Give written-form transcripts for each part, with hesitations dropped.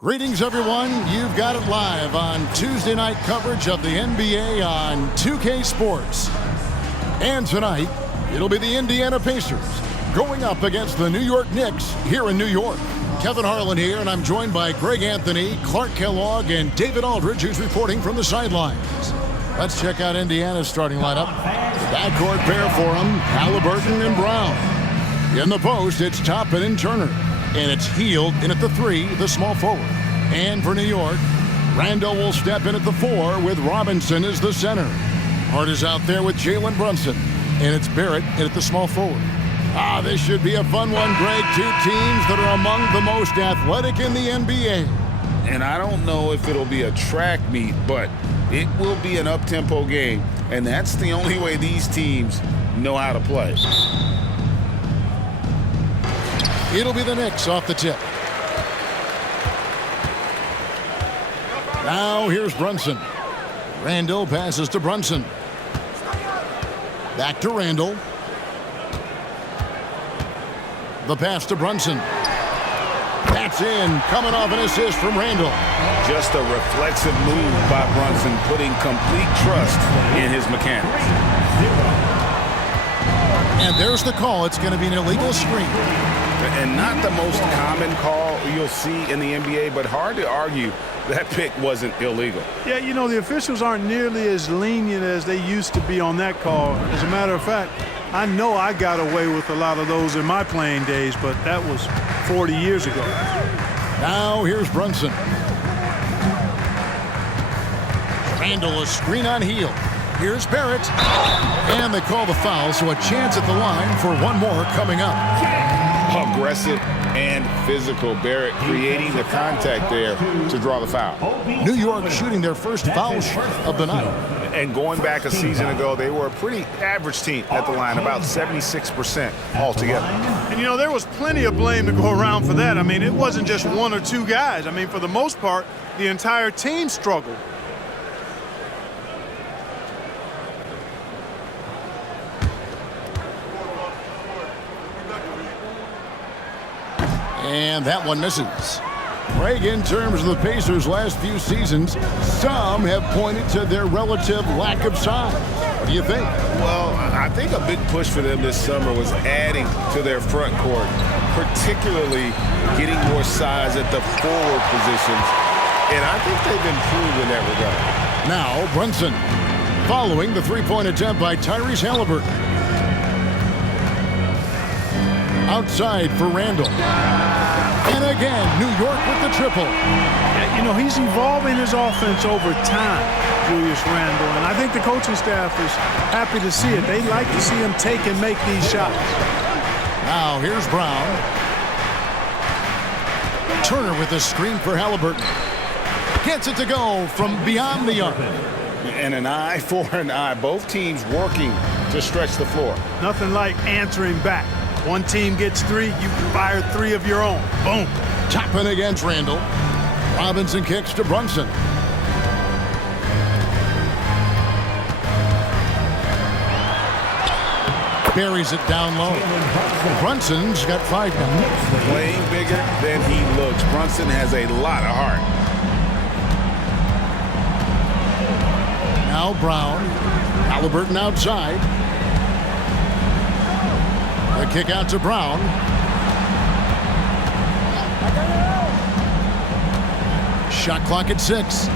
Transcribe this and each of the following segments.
Greetings, everyone. You've got it live on Tuesday night coverage of the NBA on 2K Sports. And tonight, it'll be the Indiana Pacers going up against the New York Knicks here in New York. Kevin Harlan here, and I'm joined by Greg Anthony, Clark Kellogg, and David Aldridge, who's reporting from the sidelines. Let's check out Indiana's starting lineup. The backcourt pair for them, Halliburton and Brown. In the post, it's Toppin and Turner. And it's Hield in at the 3, the small forward. And for New York, Randall will step in at the 4 with Robinson as the center. Hart is out there with Jalen Brunson. And it's Barrett in at the small forward. This should be a fun one, Greg. Two teams that are among the most athletic in the NBA. And I don't know if it'll be a track meet, but it will be an up-tempo game. And that's the only way these teams know how to play. It'll be the Knicks off the tip. Now here's Brunson. Randall passes to Brunson. Back to Randall. The pass to Brunson. That's in, coming off an assist from Randall. Just a reflexive move by Brunson, putting complete trust in his mechanics. And there's the call. It's going to be an illegal screen. And not the most common call you'll see in the NBA, but hard to argue that pick wasn't illegal. Yeah, you know, the officials aren't nearly as lenient as they used to be on that call. As a matter of fact, I know I got away with a lot of those in my playing days, but that was 40 years ago. Now here's Brunson. Randall, a screen on Hield. Here's Barrett. And they call the foul, so a chance at the line for one more coming up. Aggressive and physical. Barrett creating the contact there to draw the foul. New York shooting their first foul shot of the night. And going back a season ago, they were a pretty average team at the line, about 76% altogether. And, you know, there was plenty of blame to go around for that. I mean, it wasn't just one or two guys. I mean, for the most part, the entire team struggled. And that one misses. Greg, in terms of the Pacers' last few seasons, some have pointed to their relative lack of size. What do you think? Well, I think a big push for them this summer was adding to their front court, particularly getting more size at the forward positions. And I think they've improved in that regard. Now, Brunson, following the three-point attempt by Tyrese Halliburton. Outside for Randall. And again, New York with the triple. Yeah, you know, he's evolving his offense over time, Julius Randall. And I think the coaching staff is happy to see it. They like to see him take and make these shots. Now, here's Brown. Turner with a screen for Halliburton. Gets it to go from beyond the arc. And an eye for an eye. Both teams working to stretch the floor. Nothing like answering back. One team gets three, you fire three of your own. Boom. Toppin against Randall. Robinson kicks to Brunson. Buries it down low. Brunson's got 5 now. Playing bigger than he looks. Brunson has a lot of heart. Now Brown. Halliburton outside. The kick out to Brown. Shot clock at 6.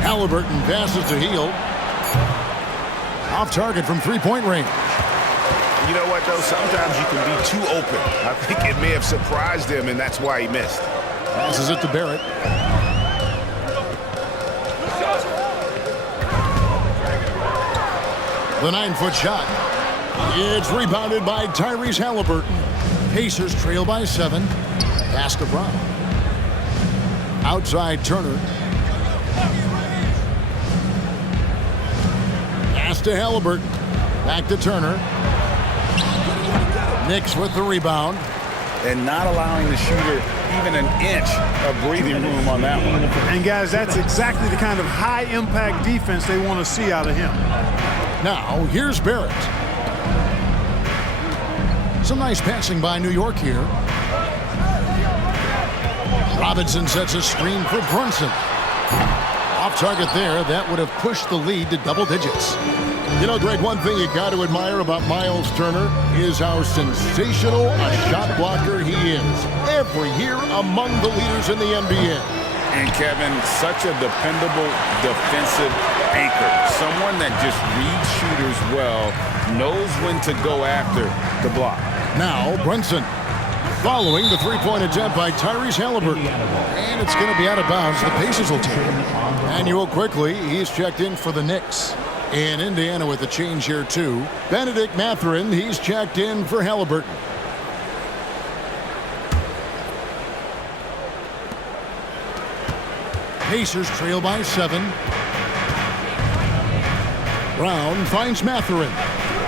Halliburton passes to Hield. Off target from three-point range. You know what, though? Sometimes you can be too open. I think it may have surprised him, and that's why he missed. Passes it to Barrett. The 9-foot shot. It's rebounded by Tyrese Halliburton. Pacers trail by 7. Pass to Brown. Outside Turner. Pass to Halliburton. Back to Turner. Knicks with the rebound. And not allowing the shooter even an inch of breathing room on that one. And guys, that's exactly the kind of high-impact defense they want to see out of him. Now, here's Barrett. Some nice passing by New York here. Robinson sets a screen for Brunson. Off target there. That would have pushed the lead to double digits. You know, Greg, one thing you got to admire about Miles Turner is how sensational a shot blocker he is. Every year among the leaders in the NBA. And Kevin, such a dependable defensive anchor. Someone that just reads shooters well, knows when to go after the block. Now, Brunson following the three-point attempt by Tyrese Halliburton. And it's going to be out of bounds. The Pacers will take it. Manuel quickly, he's checked in for the Knicks. In Indiana with a change here, too. Benedict Mathurin, he's checked in for Halliburton. Pacers trail by 7. Brown finds Mathurin.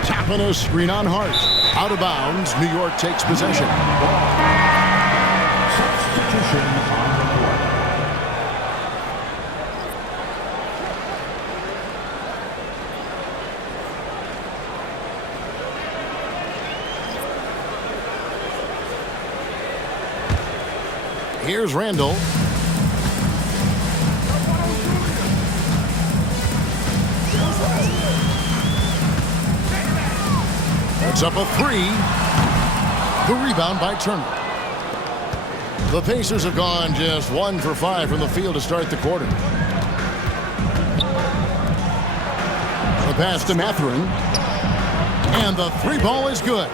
Tapping a screen on Hart. Out of bounds, New York takes possession. Substitution on the court. Here's Randall. It's up a 3. The rebound by Turner. The Pacers have gone just 1 for 5 from the field to start the quarter. The pass to Mathurin. And the 3 ball is good.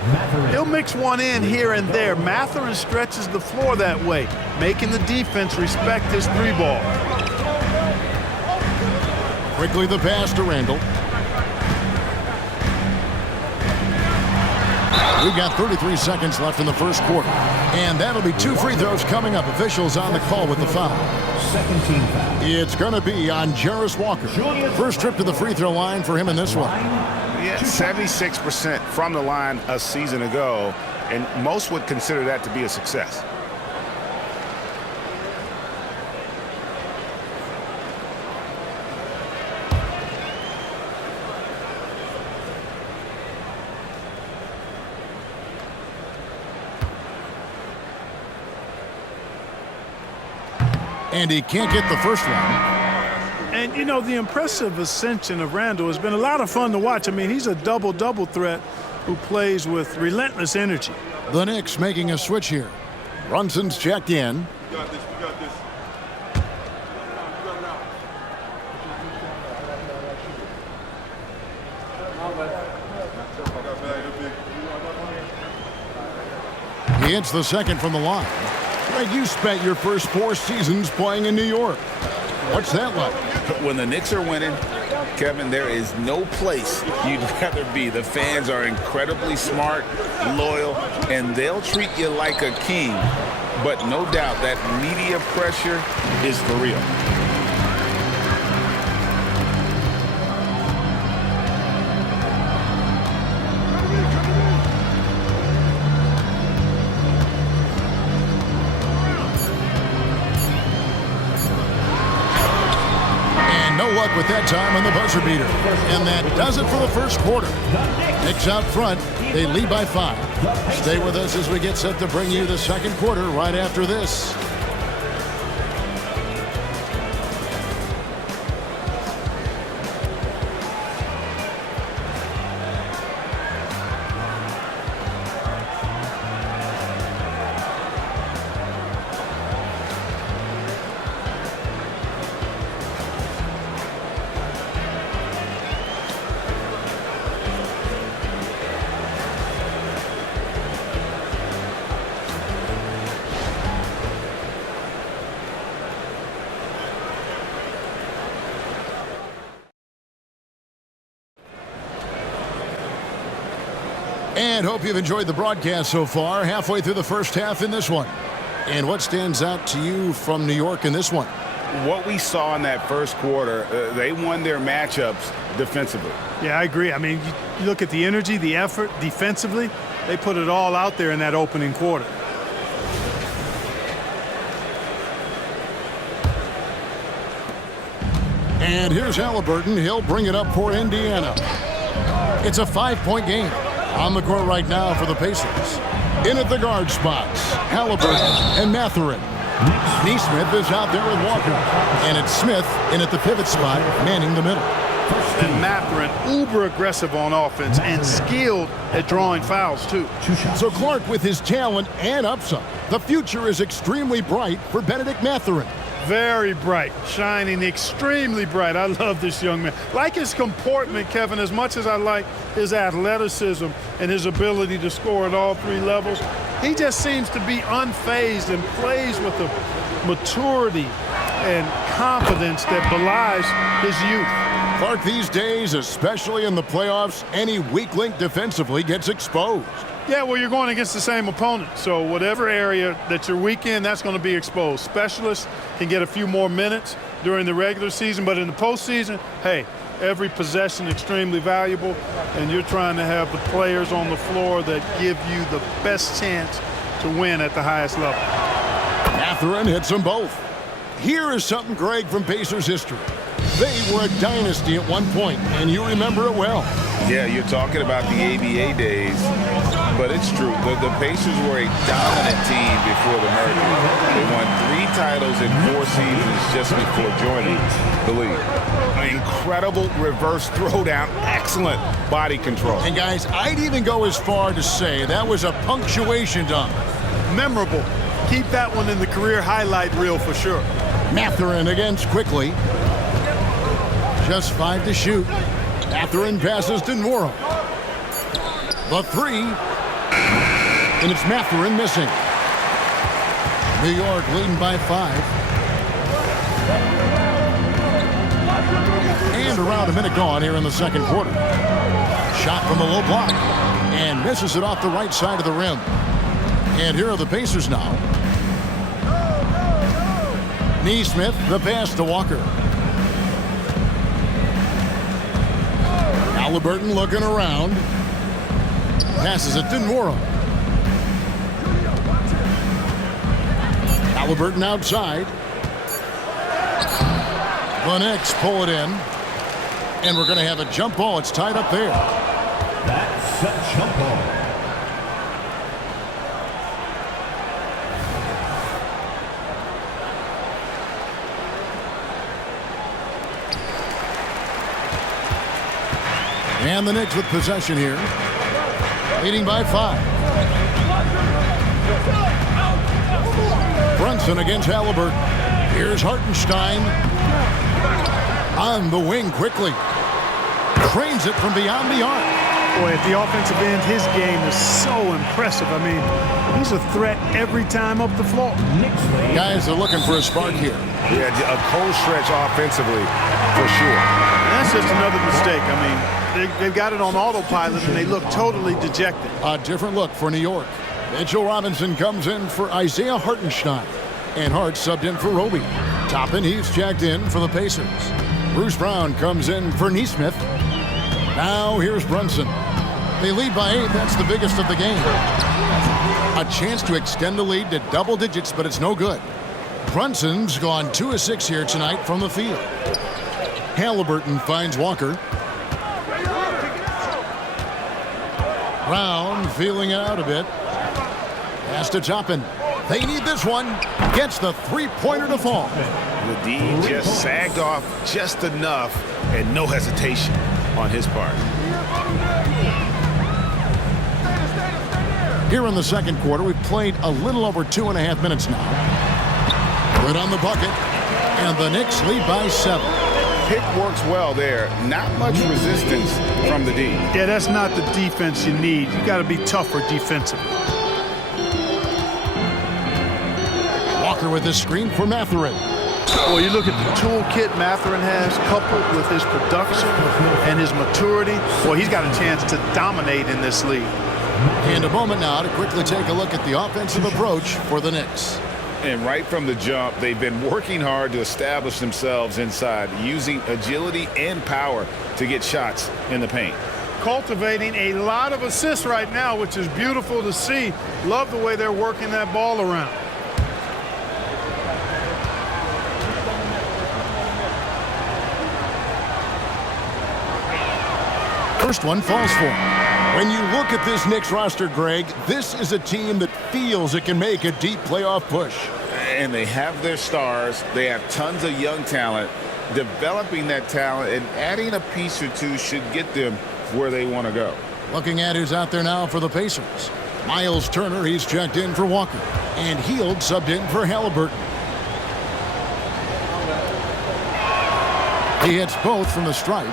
He'll mix one in here and there. Mathurin stretches the floor that way, making the defense respect his 3 ball. Quickly the pass to Randall. We've got 33 seconds left in the first quarter. And that'll be 2 free throws coming up. Officials on the call with the foul. Second team foul. It's going to be on Jarris Walker. First trip to the free throw line for him in this one. Yeah, 76% from the line a season ago, and most would consider that to be a success. And he can't get the first one. And, you know, the impressive ascension of Randall has been a lot of fun to watch. I mean, he's a double-double threat who plays with relentless energy. The Knicks making a switch here. Brunson's checked in. You got this. You got this. He hits the second from the line. Greg, you spent your first 4 seasons playing in New York. What's that like? When the Knicks are winning, Kevin, there is no place you'd rather be. The fans are incredibly smart, loyal, and they'll treat you like a king. But no doubt that media pressure is for real. With that time on the buzzer beater. And that does it for the first quarter. Knicks out front. They lead by 5. Stay with us as we get set to bring you the second quarter right after this. And hope you've enjoyed the broadcast so far, halfway through the first half in this one. And what stands out to you from New York in this one? What we saw in that first quarter, they won their matchups defensively. Yeah, I agree. I mean, you look at the energy, the effort defensively, they put it all out there in that opening quarter. And here's Halliburton. He'll bring it up for Indiana. It's a 5-point game. On the court right now for the Pacers. In at the guard spots, Halliburton and Mathurin. Neesmith is out there with Walker. And it's Smith in at the pivot spot, manning the middle. And Mathurin, uber aggressive on offense and skilled at drawing fouls, too. So Clark, with his talent and upside, the future is extremely bright for Benedict Mathurin. Very bright, shining extremely bright. I love this young man. Like his comportment, Kevin, as much as I like his athleticism and his ability to score at all three levels, he just seems to be unfazed and plays with a maturity and confidence that belies his youth. Clark, these days, especially in the playoffs, any weak link defensively gets exposed. Yeah, well, you're going against the same opponent. So whatever area that you're weak in, that's going to be exposed. Specialists can get a few more minutes during the regular season, but in the postseason, hey, every possession extremely valuable, and you're trying to have the players on the floor that give you the best chance to win at the highest level. Mathurin hits them both. Here is something, Greg, from Pacers history. They were a dynasty at one point, and you remember it well. Yeah, you're talking about the ABA days, but it's true. The Pacers were a dominant team before the merger. They won 3 titles in 4 seasons just before joining the league. An incredible reverse throwdown, excellent body control. And guys, I'd even go as far to say that was a punctuation dunk. Memorable. Keep that one in the career highlight reel for sure. Mathurin against quickly. Just 5 to shoot. Mathurin passes to Nwora. The 3. And it's Mathurin missing. New York leading by 5. And around a minute gone here in the second quarter. Shot from the low block. And misses it off the right side of the rim. And here are the Pacers now. Neesmith, the pass to Walker. Halliburton looking around. Passes it to Nwora. Halliburton outside. The Knicks pull it in. And we're going to have a jump ball. It's tied up there. That's a jump ball. And the Knicks with possession here. Leading by 5. Brunson against Halliburton. Here's Hartenstein. On the wing quickly. Trains it from beyond the arc. Boy, at the offensive end, his game is so impressive. I mean, he's a threat every time up the floor. Guys are looking for a spark here. Yeah, a cold stretch offensively, for sure. That's just another mistake. I mean, they've got it on autopilot, and they look totally dejected. A different look for New York. Mitchell Robinson comes in for Isaiah Hartenstein. And Hart subbed in for Roby. Toppin, he's checked in for the Pacers. Bruce Brown comes in for Neesmith. Now here's Brunson. They lead by 8. That's the biggest of the game. A chance to extend the lead to double digits, but it's no good. Brunson's gone 2 of 6 here tonight from the field. Halliburton finds Walker. Brown feeling it out a bit. Pass to Toppin. They need this one. Gets the 3-pointer to fall. The D just sagged off just enough and no hesitation on his part. Here in the second quarter, we've played a little over 2.5 minutes now. Good on the bucket. And the Knicks lead by 7. Pick works well there. Not much resistance from the D. Yeah, that's not the defense you need. You got to be tougher defensively. Walker with this screen for Mathurin. Well, you look at the toolkit Mathurin has, coupled with his production and his maturity. Well, he's got a chance to dominate in this league. And a moment now to quickly take a look at the offensive approach for the Knicks. And right from the jump, they've been working hard to establish themselves inside, using agility and power to get shots in the paint. Cultivating a lot of assists right now, which is beautiful to see. Love the way they're working that ball around. First one falls for him. When you look at this Knicks roster, Greg, this is a team that feels it can make a deep playoff push. And they have their stars. They have tons of young talent. Developing that talent and adding a piece or two should get them where they want to go. Looking at who's out there now for the Pacers. Miles Turner, he's checked in for Walker. And Hield subbed in for Halliburton. He hits both from the stripe.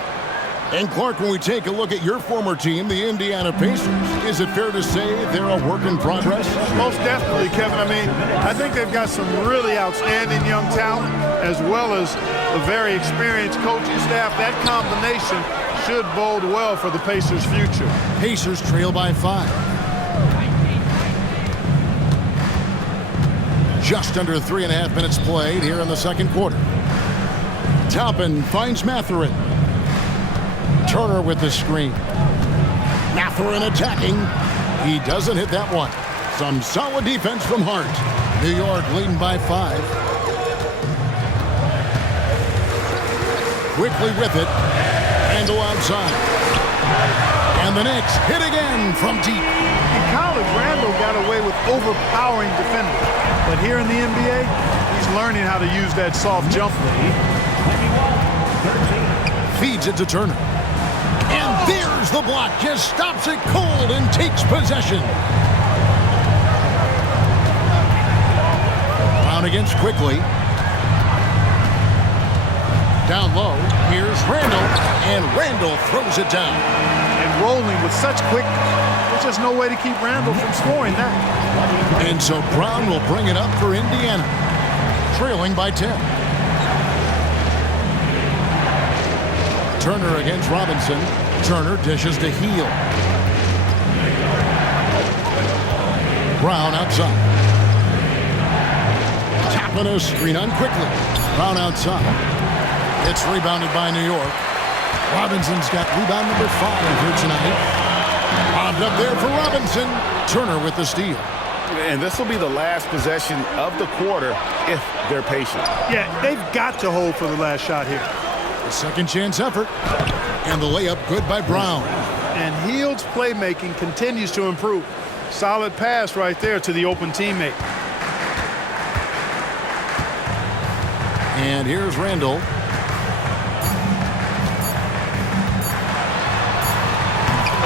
And Clark, when we take a look at your former team, the Indiana Pacers, is it fair to say they're a work in progress? Most definitely, Kevin. I mean, I think they've got some really outstanding young talent as well as a very experienced coaching staff. That combination should bode well for the Pacers' future. Pacers trail by 5. Just under 3.5 minutes played here in the second quarter. Toppin finds Mathurin. Turner with the screen. Mathurin attacking. He doesn't hit that one. Some solid defense from Hart. New York leading by 5. Quickly with it. Handle outside. And the Knicks hit again from deep. In college, Randall got away with overpowering defenders. But here in the NBA, he's learning how to use that soft jump lead. Feeds it to Turner. And there's the block. Just stops it cold and takes possession. Brown against quickly. Down low. Here's Randall. And Randall throws it down. And rolling with such quickness. There's just no way to keep Randall from scoring that. And so Brown will bring it up for Indiana. Trailing by 10. Turner against Robinson. Turner dishes to Hield. Brown outside. Tapping a screen on quickly. Brown outside. It's rebounded by New York. Robinson's got rebound number 5 here tonight. Lobbed up there for Robinson. Turner with the steal. And this will be the last possession of the quarter if they're patient. Yeah, they've got to hold for the last shot here. A second chance effort. And the layup good by Brown. And Hield's playmaking continues to improve. Solid pass right there to the open teammate. And here's Randall.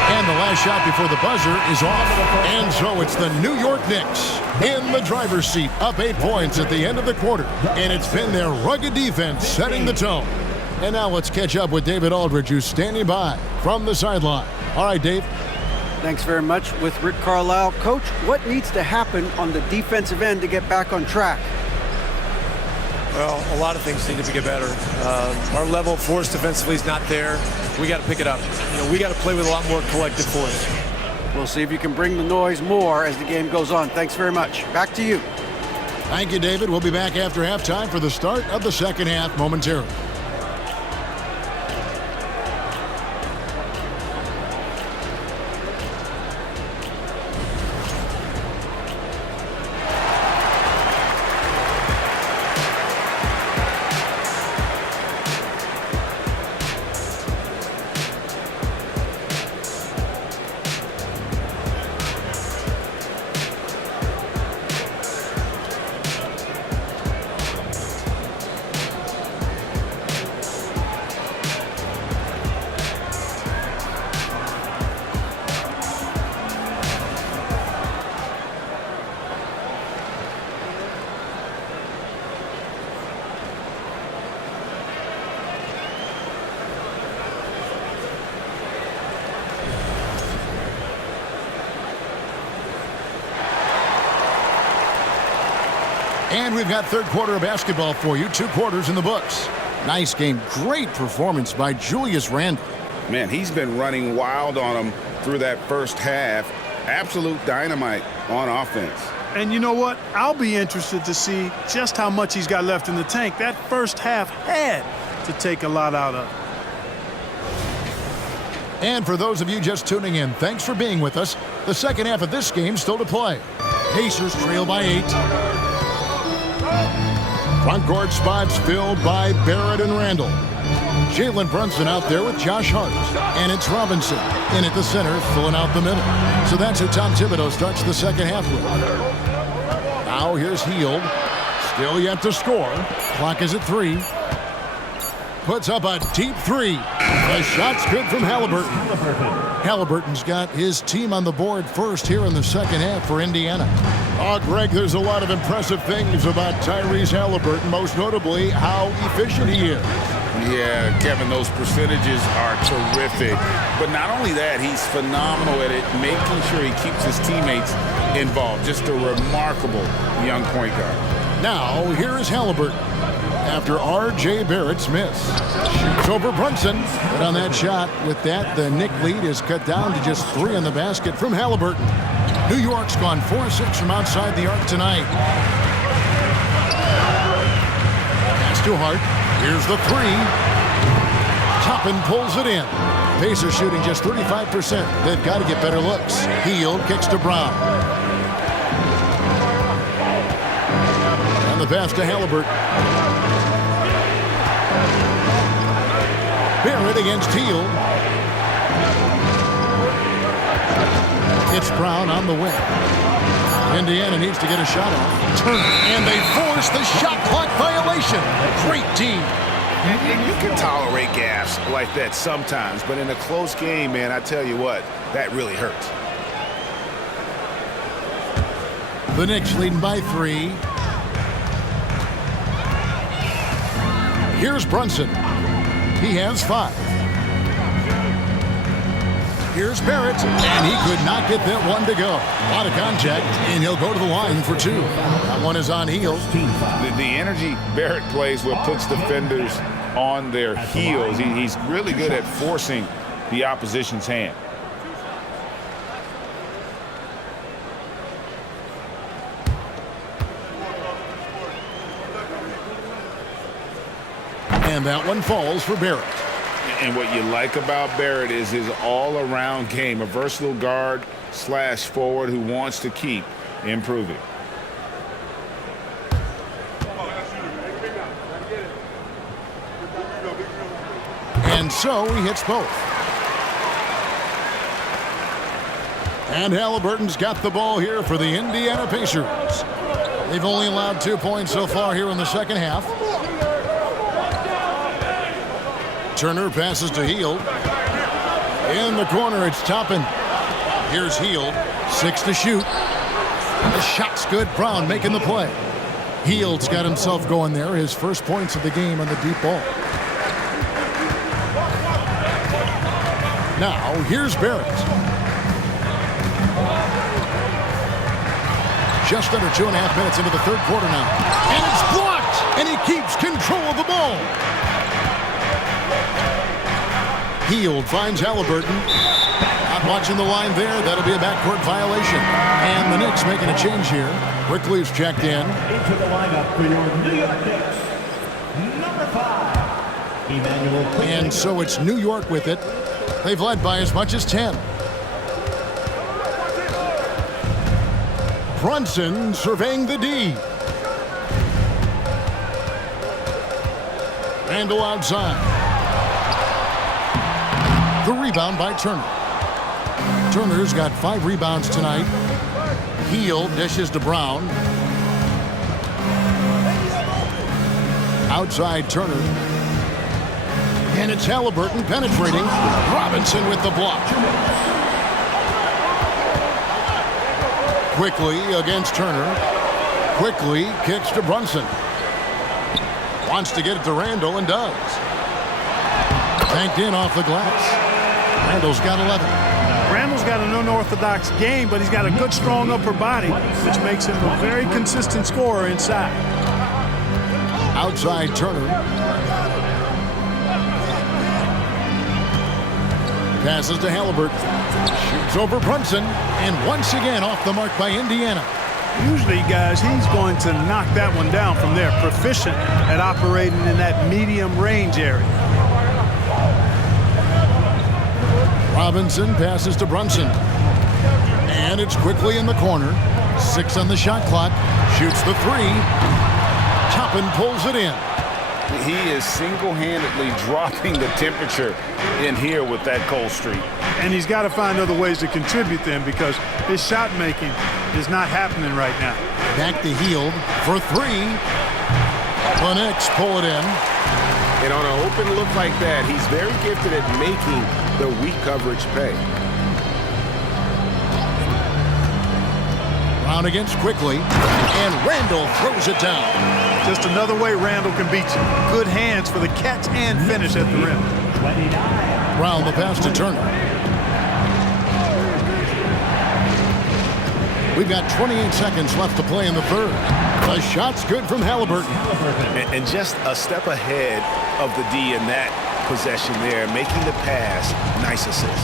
And the last shot before the buzzer is off. And so it's the New York Knicks in the driver's seat, up 8 points at the end of the quarter. And it's been their rugged defense setting the tone. And now let's catch up with David Aldridge, who's standing by from the sideline. All right, Dave. Thanks very much. With Rick Carlisle. Coach, what needs to happen on the defensive end to get back on track? Well, a lot of things need to get better. Our level of force defensively is not there. We got to pick it up. We got to play with a lot more collective force. We'll see if you can bring the noise more as the game goes on. Thanks very much. Back to you. Thank you, David. We'll be back after halftime for the start of the second half momentarily. And we've got third quarter of basketball for you. 2 quarters in the books. Nice game. Great performance by Julius Randle. Man, he's been running wild on them through that first half. Absolute dynamite on offense. And you know what? I'll be interested to see just how much he's got left in the tank. That first half had to take a lot out of it. And for those of you just tuning in, thanks for being with us. The second half of this game still to play. Pacers trail by 8. Front court spots filled by Barrett and Randall. Jalen Brunson out there with Josh Hart. And it's Robinson in at the center, filling out the middle. So that's who Tom Thibodeau starts the second half with. Now here's Hield. Still yet to score. Clock is at 3. Puts up a deep 3. The shot's good from Halliburton. Halliburton's got his team on the board first here in the second half for Indiana. Oh, Greg, there's a lot of impressive things about Tyrese Halliburton, most notably how efficient he is. Yeah, Kevin, those percentages are terrific. But not only that, he's phenomenal at it, making sure he keeps his teammates involved. Just a remarkable young point guard. Now, here is Halliburton after R.J. Barrett's miss. Shoots over Brunson. But on that shot, with that, the Knick lead is cut down to just 3 on the basket from Halliburton. New York's gone 4-6 from outside the arc tonight. Pass to Hart. Here's the 3. Toppin pulls it in. Pacers shooting just 35%. They've got to get better looks. Hield kicks to Brown. And the pass to Halliburton. Barrett against Hield. It's Brown on the wing. Indiana needs to get a shot off. Turner, and they force the shot clock violation. Great team. And you can tolerate gaffes like that sometimes, but in a close game, man, I tell you what, that really hurts. The Knicks leading by 3. Here's Brunson. He has 5. Here's Barrett, and he could not get that one to go. A lot of contact, and he'll go to the line for 2. That one is on Hield. The energy Barrett plays what puts defenders on their heels. He's really good at forcing the opposition's hand. And that one falls for Barrett. And what you like about Barrett is his all-around game, a versatile guard / forward who wants to keep improving. And so he hits both. And Halliburton's got the ball here for the Indiana Pacers. They've only allowed 2 points so far here in the second half. Turner passes to Hield. In the corner, it's Toppin. Here's Hield. 6 to shoot. The shot's good. Brown making the play. Hield's got himself going there. His first points of the game on the deep ball. Now, here's Barrett. Just under 2.5 minutes into the third quarter now. And it's blocked! And he keeps control of the ball. Hield finds Halliburton. Not watching the line there. That'll be a backcourt violation. And the Knicks making a change here. Rickleaf's checked in. Into the lineup for your New York Knicks, number 5, Emmanuel Quigley. And so it's New York with it. They've led by as much as 10. Brunson surveying the D. Randall outside. The rebound by Turner. Turner's got 5 rebounds tonight. Hield dishes to Brown. Outside Turner. And it's Halliburton penetrating. Robinson with the block. Quickly against Turner. Quickly kicks to Brunson. Wants to get it to Randall and does. Banked in off the glass. Randall's got 11. Randall's got an unorthodox game, but he's got a good, strong upper body, which makes him a very consistent scorer inside. Outside Turner. Passes to Halliburton. Shoots over Brunson. And once again off the mark by Indiana. Usually, guys, he's going to knock that one down from there. Proficient at operating in that medium range area. Robinson passes to Brunson. And it's quickly in the corner. 6 on the shot clock. Shoots the 3. Toppin pulls it in. He is single-handedly dropping the temperature in here with that cold streak. And he's got to find other ways to contribute then, because his shot making is not happening right now. Back to Hield for 3. The Knicks pull it in. And on an open look like that, he's very gifted at making the weak coverage pay. Brown against Quickly. And Randall throws it down. Just another way Randall can beat you. Good hands for the catch and finish at the rim. Brown the pass to Turner. We've got 28 seconds left to play in the third. The shot's good from Halliburton. And just a step ahead of the D in that possession there, making the pass. Nice assist.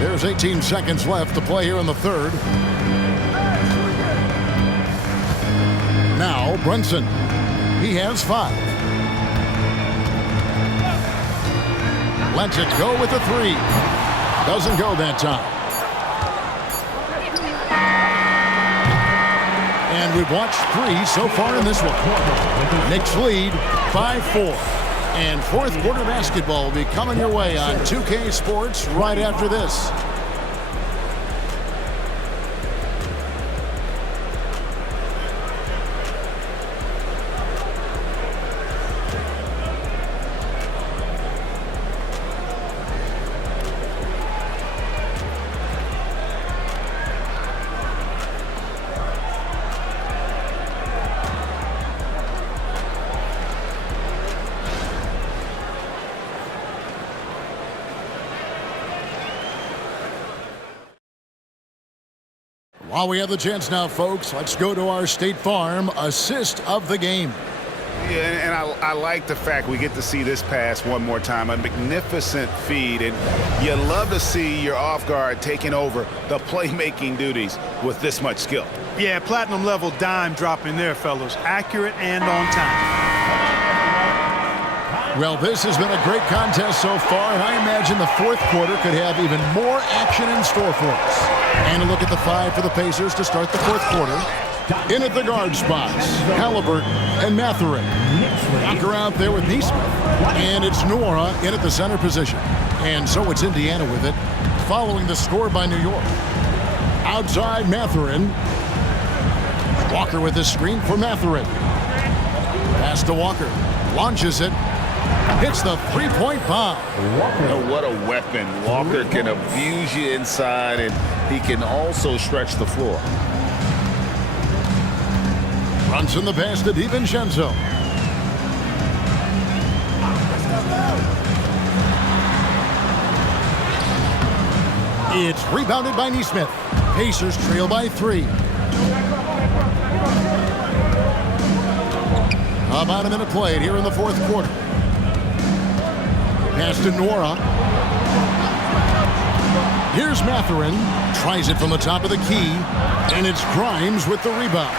There's 18 seconds left to play here in the third. Now Brunson. He has 5. Lets it go with a 3. Doesn't go that time. And we've watched 3 so far in this one. Knicks lead 5-4. And fourth quarter basketball will be coming your way on 2K Sports right after this. While we have the chance now, folks, let's go to our State Farm assist of the game. Yeah, and I like the fact we get to see this pass one more time. A magnificent feed, and you love to see your off guard taking over the playmaking duties with this much skill. Yeah, platinum level dime dropping there, fellas. Accurate and on time. Well, this has been a great contest so far, and I imagine the fourth quarter could have even more action in store for us. And a look at the 5 for the Pacers to start the fourth quarter. In at the guard spots, Halliburton and Mathurin. Walker out there with Neesmith. And it's Nora in at the center position. And so it's Indiana with it, following the score by New York. Outside Mathurin. Walker with the screen for Mathurin. Pass to Walker. Launches it. Hits the three-point bomb. What a weapon. Walker can abuse you inside, and he can also stretch the floor. Brunson the pass to DiVincenzo. It's rebounded by Neesmith. Pacers trail by 3. About a minute played here in the fourth quarter. Pass to Nora. Here's Mathurin. Tries it from the top of the key. And it's Grimes with the rebound.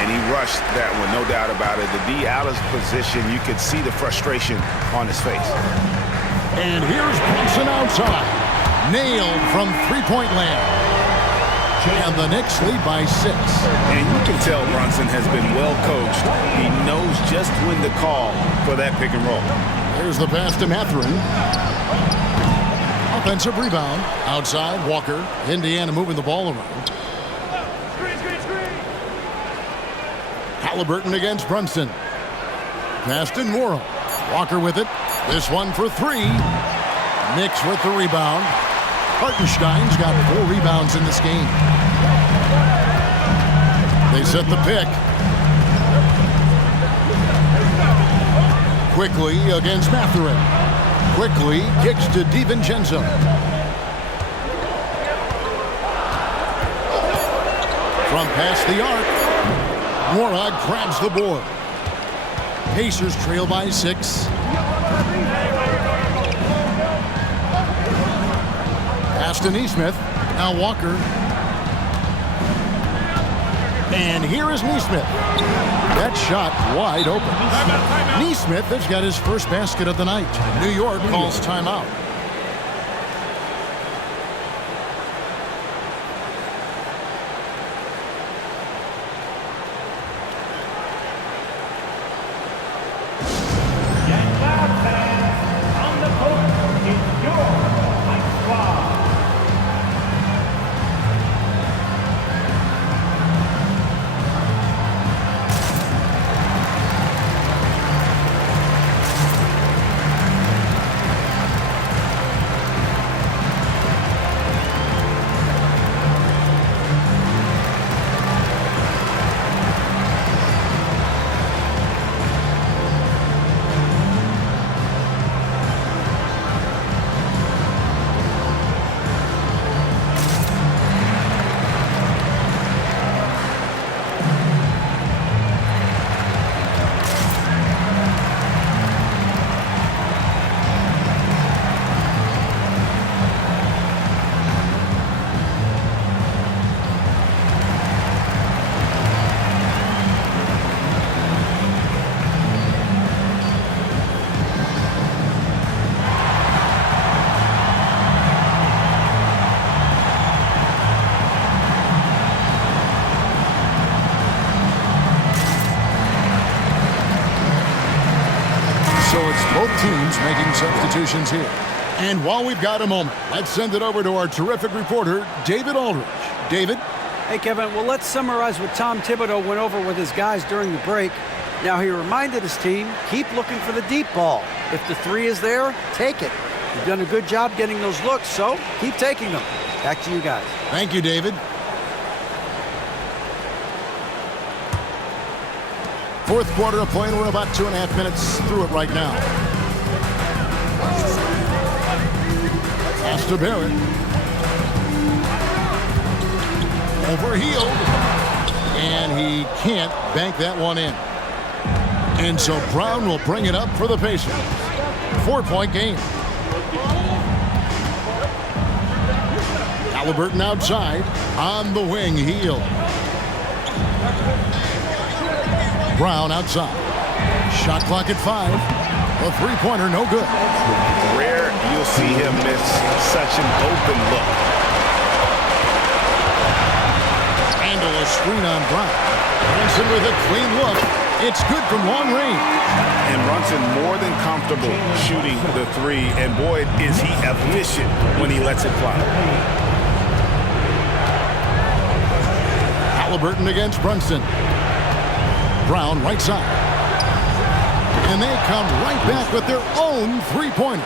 And he rushed that one, no doubt about it. The D out of position, you could see the frustration on his face. And here's Brunson outside. Nailed from three-point land. And the Knicks lead by 6. And you can tell Brunson has been well coached. He knows just when to call for that pick and roll. There's the pass to Mathurin. Offensive rebound. Outside, Walker. Indiana moving the ball around. Halliburton against Brunson. Pass to Nora. Walker with it. This one for 3. Knicks with the rebound. Hartenstein's got 4 rebounds in this game. They set the pick. Quickly against Mathurin. Quickly kicks to DiVincenzo. From past the arc, Nora grabs the board. Pacers trail by 6. Pass to Nesmith. Now Walker. And here is Nesmith. That shot wide open. Nesmith has got his first basket of the night. New York calls timeout. So it's both teams making substitutions here. And while we've got a moment, let's send it over to our terrific reporter, David Aldridge. David? Hey, Kevin, well, let's summarize what Tom Thibodeau went over with his guys during the break. Now, he reminded his team, keep looking for the deep ball. If the three is there, take it. You've done a good job getting those looks, so keep taking them. Back to you guys. Thank you, David. Fourth quarter of play, and we're about 2.5 minutes through it right now. Pass to Barrett. Overhealed. And he can't bank that one in. And so Brown will bring it up for the Pacers. 4-point game. Halliburton outside. On the wing, Hield. Brown outside. Shot clock at 5. A three-pointer, no good. Rare you'll see him miss such an open look. Randall a screen on Brown. Brunson with a clean look. It's good from long range. And Brunson more than comfortable shooting the three. And boy, is he efficient when he lets it fly. Halliburton against Brunson. Brown right side. And they come right back with their own three-pointer.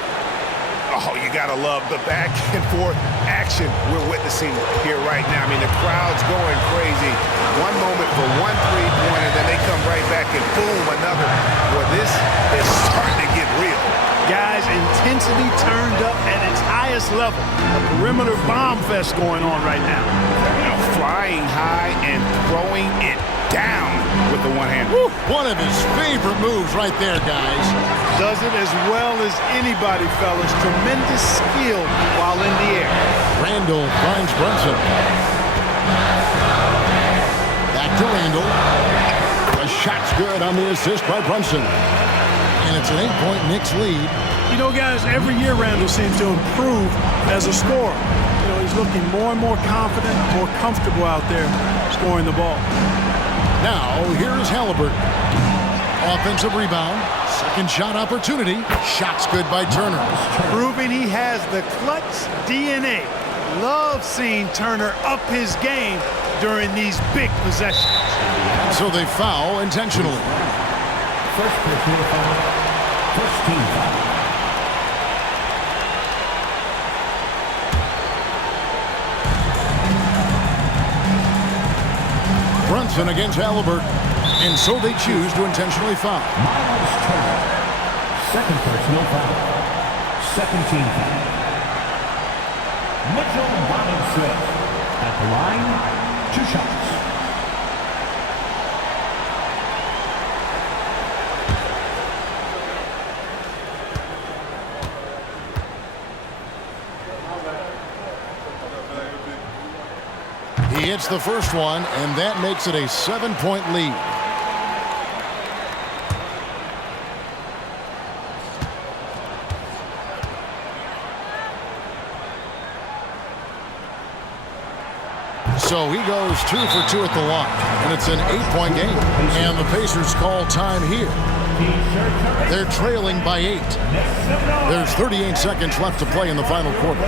Oh, you gotta love the back and forth action we're witnessing here right now. I mean, the crowd's going crazy. One moment for one three-pointer, then they come right back and boom, another. Well, this is starting to get real. Guys, intensity turned up at its highest level. A perimeter bomb fest going on right now. Flying high and throwing it down with the one hand. Woo, one of his favorite moves right there, guys. Does it as well as anybody, fellas. Tremendous skill while in the air. Randall finds Brunson. Back to Randall. The shot's good on the assist by Brunson. And it's an 8-point Knicks lead. You know, guys, every year Randall seems to improve as a scorer. You know, he's looking more and more confident, more comfortable out there scoring the ball. Now, here is Halliburton. Offensive rebound. Second shot opportunity. Shot's good by Turner. Proving he has the clutch DNA. Love seeing Turner up his game during these big possessions. So they foul intentionally. First personal foul. First team foul. Brunson against Halliburton. And so they choose to intentionally foul. Miles Turner. Second personal foul. Second team foul. Mitchell Smith at the line. 2 shots. hits the first one, and that makes it a 7-point lead. So he goes 2 for 2 at the line, and it's an 8-point game. And the Pacers call time here. They're trailing by 8. There's 38 seconds left to play in the final quarter.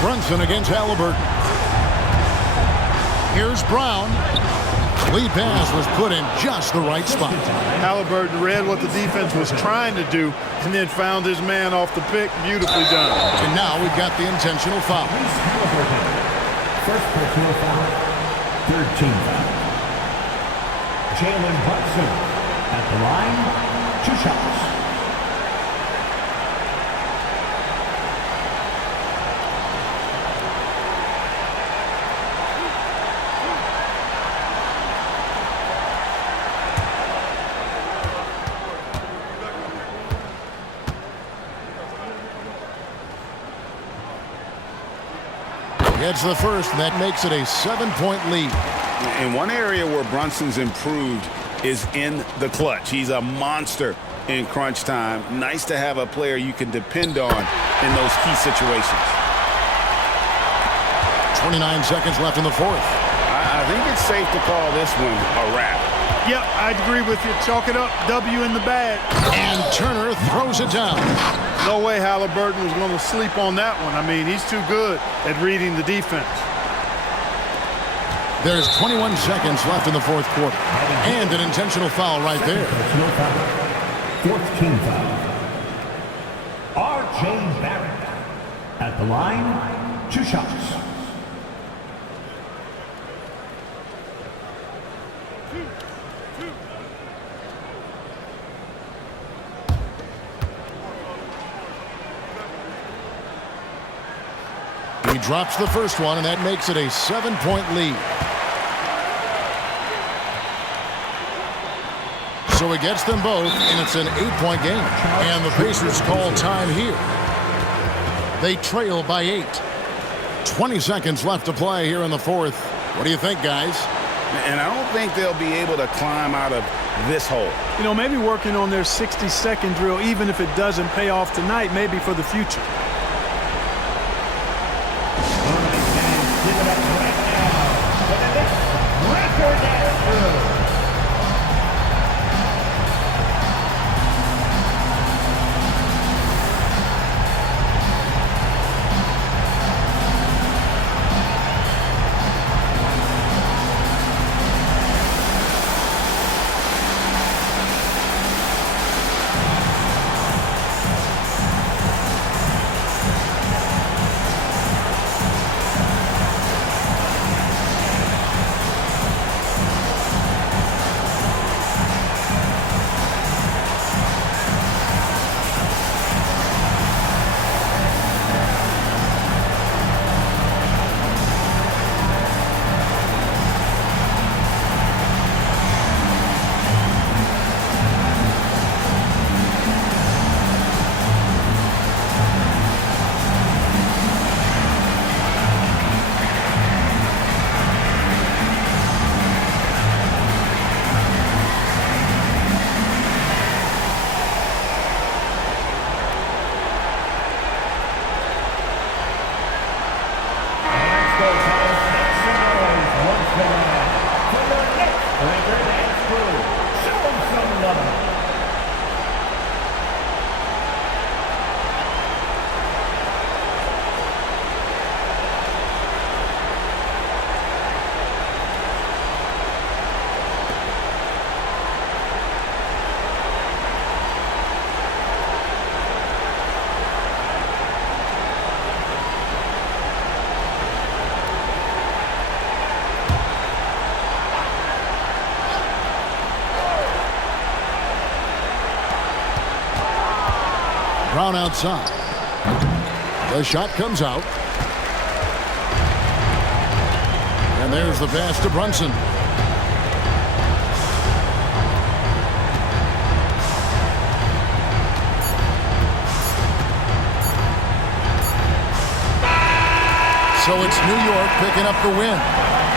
Brunson against Halliburton. Here's Brown. Lead pass was put in just the right spot. Halliburton read what the defense was trying to do and then found his man off the pick. Beautifully done. And now we've got the intentional foul. First personal foul. Third team foul. Jalen Brunson at the line. 2 shots. Gets the first, and that makes it a 7-point lead. In one area where Brunson's improved is in the clutch. He's a monster in crunch time. Nice to have a player you can depend on in those key situations. 29 seconds left in the fourth. I think it's safe to call this one a wrap. Yep, I agree with you. Chalk it up. W in the bag. And Turner throws it down. No way Halliburton was going to sleep on that one. I mean, he's too good at reading the defense. There's 21 seconds left in the fourth quarter. And an intentional foul right there. Personal foul. Fourth team foul. R.J. Barrett at the line. 2 shots. He drops the first one, and that makes it a 7-point lead. So he gets them both, and it's an 8-point game. And the Pacers call time here. They trail by 8. 20 seconds left to play here in the fourth. What do you think, guys? And I don't think they'll be able to climb out of this hole. You know, maybe working on their 60-second drill, even if it doesn't pay off tonight, maybe for the future. Brown outside. The shot comes out. And there's the pass to Brunson. So it's New York picking up the win.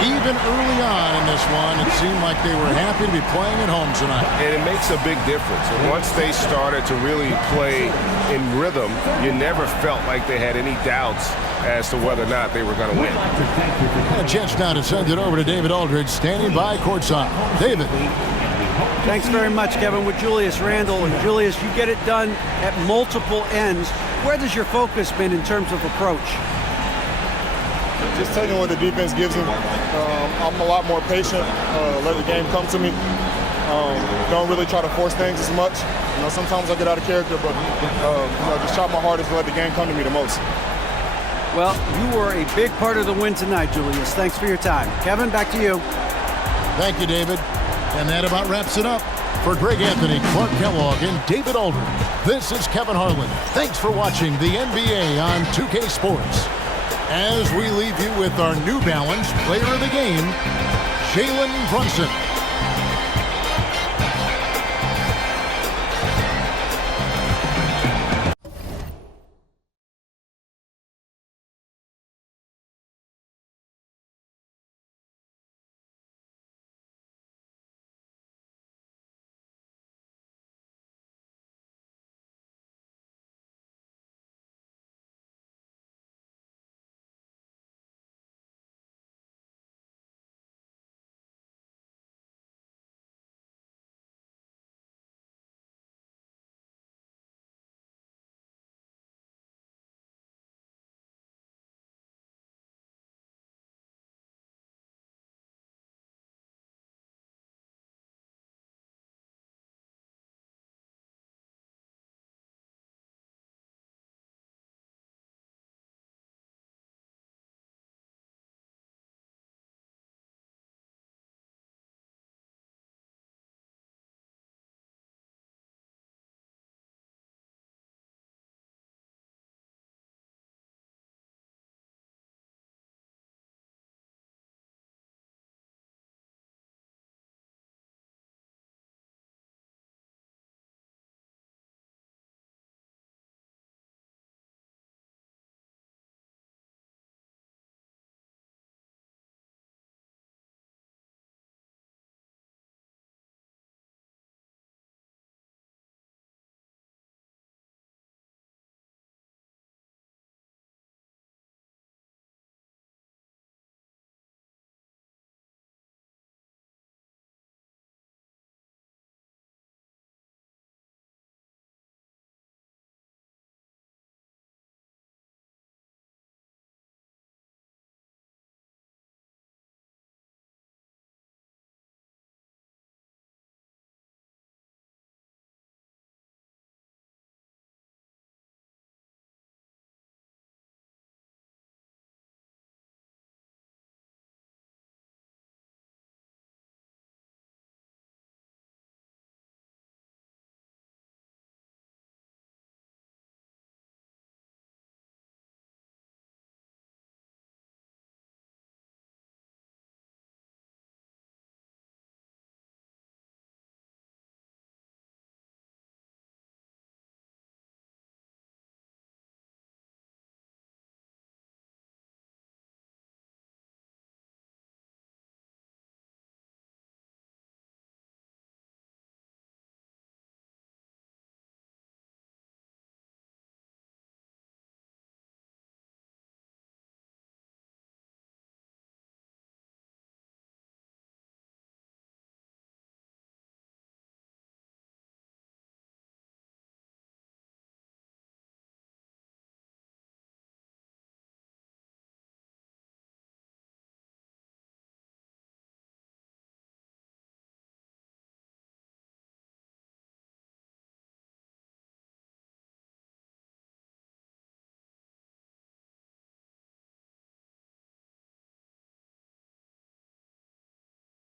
Even early on in this one, it seemed like they were happy to be playing at home tonight. And it makes a big difference. And once they started to really play in rhythm, you never felt like they had any doubts as to whether or not they were going to win. And a chance now to send it over to David Aldridge, standing by courtside. David. Thanks very much, Kevin, with Julius Randle. And Julius, you get it done at multiple ends. Where has your focus been in terms of approach? Just taking what the defense gives him. I'm a lot more patient, let the game come to me. Don't really try to force things as much. Sometimes I get out of character, but just try my hardest to let the game come to me the most. Well, you were a big part of the win tonight, Julius. Thanks for your time. Kevin, back to you. Thank you, David. And that about wraps it up. For Greg Anthony, Clark Kellogg, and David Aldridge, this is Kevin Harlan. Thanks for watching the NBA on 2K Sports. As we leave you with our New Balance Player of the Game, Jalen Brunson.